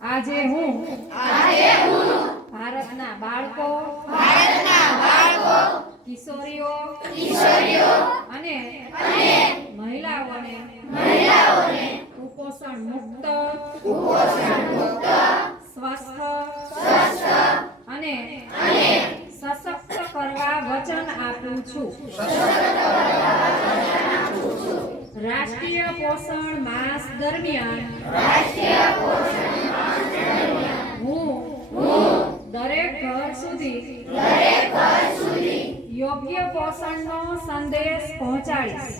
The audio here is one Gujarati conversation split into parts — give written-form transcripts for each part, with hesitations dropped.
આજે હું ભારતના બાળકો કિશોરીઓ અને મહિલાઓને કુપોષણ મુક્ત સ્વસ્થ અને સશક્ત કરવા વચન આપું છું। રાષ્ટ્રીય પોષણ માસ દરમિયાન હું દરેક ઘર સુધી યોગ્ય પોષણનો સંદેશ પહોંચાડીશ।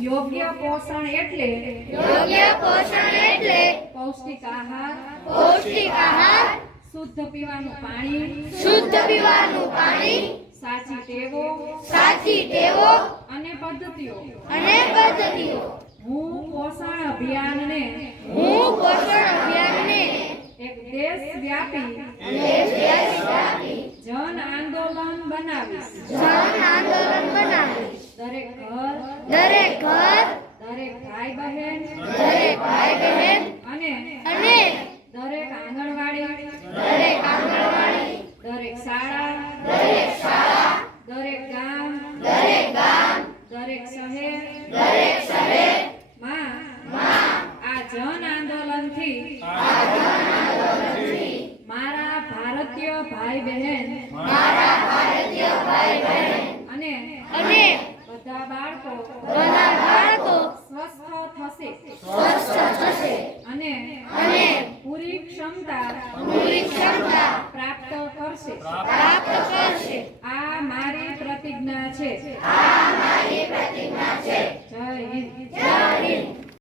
યોગ્ય પોષણ એટલે પૌષ્ટિક આહાર, શુદ્ધ પીવાનું પાણી, સાચી ટેવો અને પદ્ધતિઓ। હું પોષણ અભિયાનને એક દેશવ્યાપી જન આંદોલન બનાવીશ। દરેક ઘર